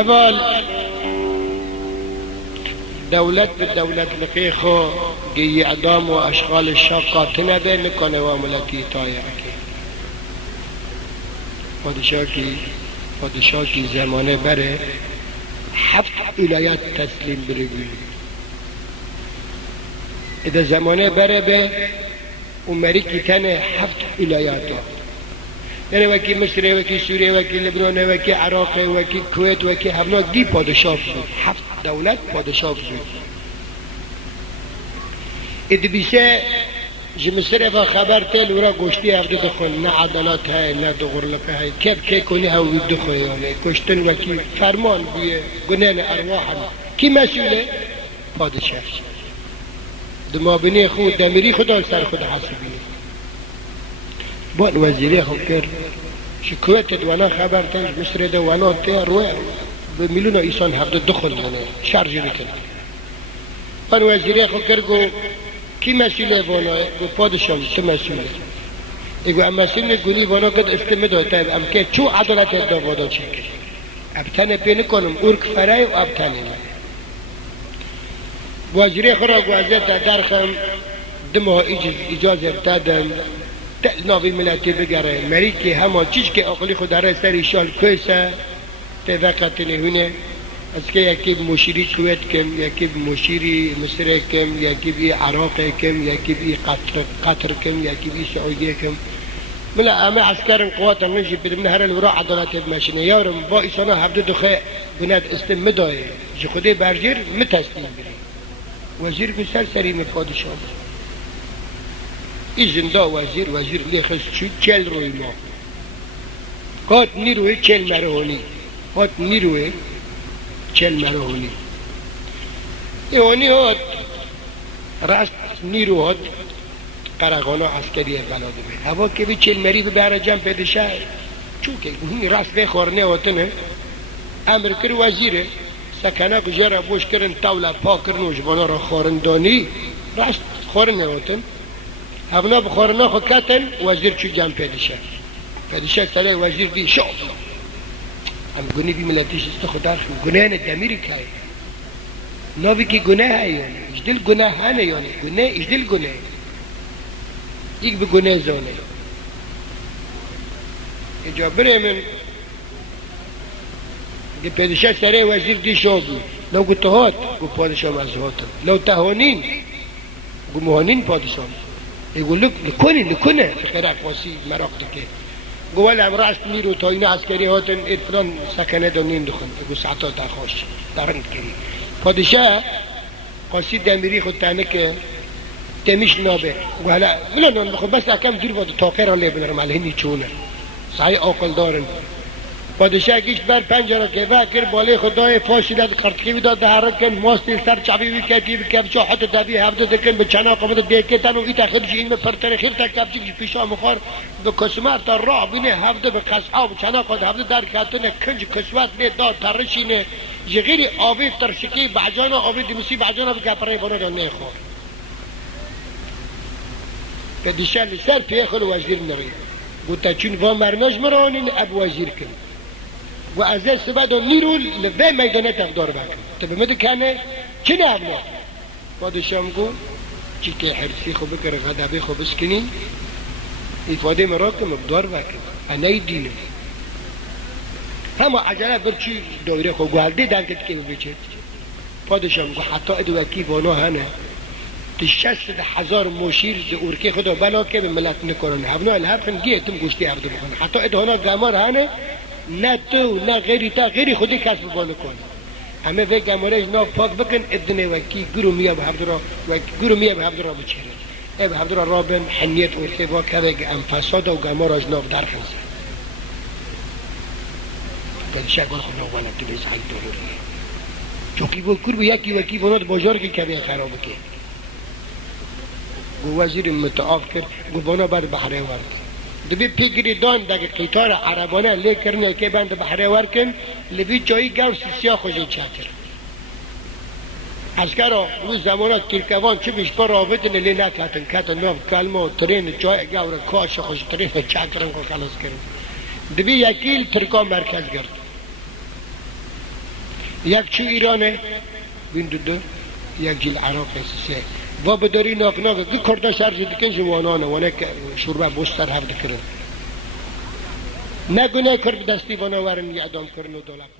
اول دولت به دولت لقی خو گی اعدام و اشغال شاقات نبه نکنه و ملتی طایع که پادشاه کی زمانه بره 7 ولایت تسلیم برگی اذا زمانه بره به امریکی تنه 7 ولایت یعنی وکی مصر وکی سوریه وکی لبنان وکی عراق وکی کویت وکی همنا دی پادشاه بود 7 دولت پادشاه بود اد بیشه جمصر و خبر تل ورا گوشتی افد دخون نه عدالت های نه دغرلقه های کب که کنی هاوی دخویانه کشتن وکی فرمان بیه گنان ارواح کی مسئوله؟ پادشاه دمابنی خود دمیری خدا سر خود حسبی بان وزیری خود کرد شکویت دوانا خبر تنج مصر دوانا تیا روی به میلیون ایسان هفته دخل یعنی شرجی بکن بان وزیری خود کرد گو کی مسئوله وانا گو پادشاه چه مسئوله ایگو ام مسئوله گونی وانا کد استمده تایب ام که چو عدالت دا وادا چه ابتنه پی نکنم ارک فرای و ابتنه وزیری خود را گوزید درخم دمها اجازه دادن ناوی ملتی بگره مری که همه چیز که اقلی خود داره سری شال کویسه توقت نهونه از که یکی مشیری کویت کم یکی مشیری مصر کم یکی بی عراق کم یکی بی قطر کم یکی بی سعودیه کم ملا اما عسكر قوات نجي بدمن هر الوراء عضلات بماشينه يارم با ایسانا هبدو دخه بناد استمدای جي خودي برجر متسلیم بری وزیر بسر سریم پادشاه ایزنده وزیر لیخست شد چل روی ما قاد نیروی چل مرهونی ایوانی هاد راست نیرو هاد قرقانا عسکری بلاده بی هوا که بی چل مری ببره جمع پیده شد چون که هنی راست بی خورنه هاتنه امر کر وزیره سکنه گجاره بوش کرن توله پا کرن و جبانا را خورندانی راست خورنه هاتن اونا بخورنا خود کتن وزیر چو جمع پیده شد ساله وزیر دی شو ام گناه بی ملتیش است خود درخم گناه نه دمیری که ناوی که گناه هایونه اجدل گناه هانه یعنی گناه اجدل گناه یک به گناه زانه اینجا بره من که پیده شد ساله وزیر دی شو بود لو گو تهات گو پادشاه مزهاتم لو تهانین گو مهانین پادشاه يقول لك لكونه قراء فارسي مراق دكه قول ام راس نيرو توين عسكري هاتن اتفلان سكنه دونين دخن يقول ساعتا تخوش دارن كري پادشاه قصيد دميري خود تانه که تمش نابه وهلا ولا نخد بس كم دير بود تاخير عليه بنرم على هني چونه صحيح عقل دارن پادشاه گیش بر پنجره که وکر بالای خدای فاصله قرطکی داد حرکت کن ماست سر چابی وی کپی کپچا حتی دبی هفته دکن به چنا قبض دیکتن و ایت اخر جین به پرتر خیر تا کپچی پیشا مخار به قسمت تا راه بینه هفته به قصعه و چنا قد هفته در کاتون کنج قسمت نه داد ترشینه جغیری آبی ترشکی بعجانا آبی دمسی بعجانا به کپره بونه نه خور پادشاه سر پیخل وزیر نری گفت چون با مرناج مرانین اب وزیر کن و از این سبب نیرو لبه میدانه تقدار بکن تبه مده کنه چی نه ابنا پادشاه میگو چی که حرسی خوب بکر غدابی خوب بسکنی افاده مراکم مقدار بکن انای دینه همه عجله برچی دایره خوب گوهلده دنکت که بچه پادشاه میگو حتی ادو وکی بانا هنه 600,000 مشیر ز اورکی خدا بلا که به ملت نکنن هفنا الحرفن گیه تم گوشتی عرض بکنن حتی ادهانا گمار هنه نه تو نه غیری تا غیری خودی کسب بانه کن همه وی گمارش نا پاک بکن ادنه وکی گرو میا به هفدرا و گرو میا به هفدرا بچره ای به هفدرا رابن حنیت اورکی با که ام فساد و گمارش ناف در خنزه قدشه گل خود نوانه تو بیز حال دوروریه چوکی با کور یکی وکی بانات بازار که کبه خرابه که گو وزیر متعاف کرد گو بانا بر بحره ورد دبی پیگری دان داگه قیتار عربانه لی کرنه که بند بحره ورکن لبی جایی گوش سیاه خوشی چاتر اسکرا روز زمانات ترکوان چه بیشتر رابطن لی نکاتن کاتن ناف کلمه و ترین جای گوره کاش خوش ترین چاترن کو خلاص کرد دبی یکیل ترکا مرکز گرد یک چو ایرانه بین دو یک جیل عراق سه و بداری ناک که کرده سر دیگه جوانانه و نه شوربه بستر هفته کرن نه گناه کرد دستی و نه ورن اعدام کرن و دولت